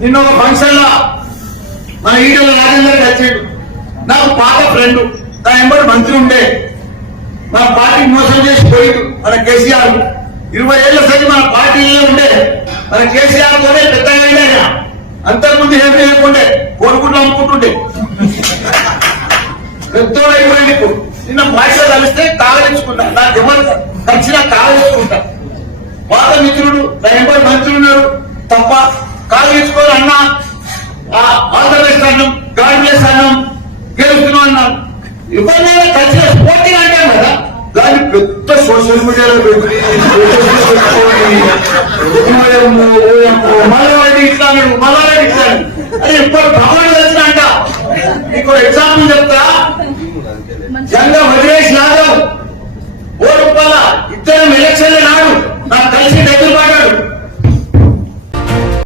నిన్న ఒక ఫంక్షన్ లో మన ఈటల రాజేందర్ వచ్చాడు. నాకు పాత ఫ్రెండ్, నా ఎంబడి మంత్రి ఉండే, మన పార్టీకి మోసం చేసి పోయిండు మన కేసీఆర్. 20 ఏళ్ల సరి మన పార్టీలో ఉండే, మన కేసీఆర్ తోనే పెద్దగా అయినా. అంతకుముందు ఏమి లేకుండే, కోరుకుంటూ అమ్ముకుంటుండే, పెద్దోడు అయిపోయింది. ఇప్పుడు నిన్న పార్టీలో కలిస్తే కాగలించుకుంటా, నాకు ఎవరు కలిసినా కాగలించుకుంటా. పాత మిత్రుడు, నా ఎంబడి మంత్రి ఉన్నాడు తప్ప కాగలించుకోరు అన్నా. ఆంధ్రప్రదేశ్ అన్నం, గాడ్ప్లేస్ అన్నం, గెలుస్తున్నాం అన్నాను. ఎవరినైనా కలిసిన పోటీ అంటాం కదా, దాన్ని పెద్ద సోషల్ మీడియాలో పెట్టుకుని మలవాడి ఇట్లాడు మలవాడి ఇట్లాడు అని ఎప్పుడు భవన్ వచ్చిన అంట. నీకు ఎగ్జాంపుల్ చెప్తా. జంగ వదిలేష్ యాదవ్ 1 రూపాయల ఇద్దరం ఎలక్షన్ నాడు నాకు కలిసి దగ్గర